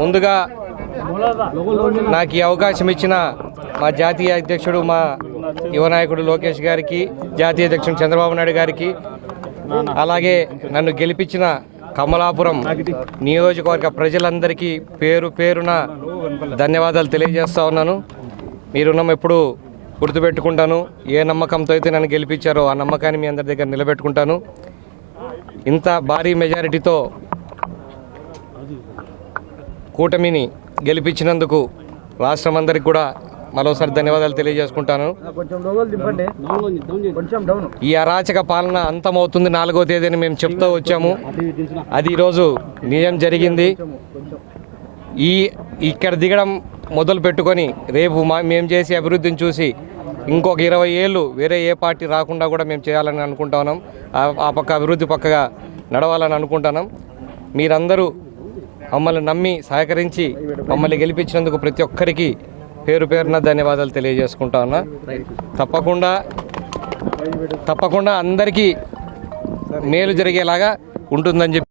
ముందుగా నాకు ఈ అవకాశం ఇచ్చిన మా జాతీయ అధ్యక్షుడు మా యువ నాయకుడు లోకేష్ గారికి, జాతీయ అధ్యక్షుడు చంద్రబాబు నాయుడు గారికి, అలాగే నన్ను గెలిపించిన కమలాపురం నియోజకవర్గ ప్రజలందరికీ పేరు పేరున ధన్యవాదాలు తెలియజేస్తా ఉన్నాను. మీ రుణం ఎప్పుడు గుర్తుపెట్టుకుంటాను. ఏ నమ్మకంతో అయితే నన్ను గెలిపించారో ఆ నమ్మకాన్ని మీ అందరి దగ్గర నిలబెట్టుకుంటాను. ఇంత భారీ మెజారిటీతో కూటమిని గెలిపించినందుకు రాష్ట్రం అందరికి కూడా మరోసారి ధన్యవాదాలు తెలియజేసుకుంటాను. ఈ అరాచక పాలన అంతమవుతుంది 4వ తేదీని మేము చెప్తూ వచ్చాము. అది ఈరోజు నిజం జరిగింది. ఇక్కడ దిగడం మొదలు పెట్టుకొని రేపు మేము చేసే అభివృద్ధిని చూసి ఇంకొక 20 ఏళ్ళు వేరే ఏ పార్టీ రాకుండా కూడా మేము చేయాలని అనుకుంటున్నాం. ఆ పక్క అభివృద్ధి పక్కగా నడవాలని అనుకుంటున్నాం. మీరందరూ మమ్మల్ని నమ్మి సహకరించి మమ్మల్ని గెలిపించినందుకు ప్రతి ఒక్కరికి పేరు పేరున ధన్యవాదాలు తెలియజేసుకుంటా ఉన్నా. తప్పకుండా అందరికీ మేలు జరిగేలాగా ఉంటుందని చెప్పి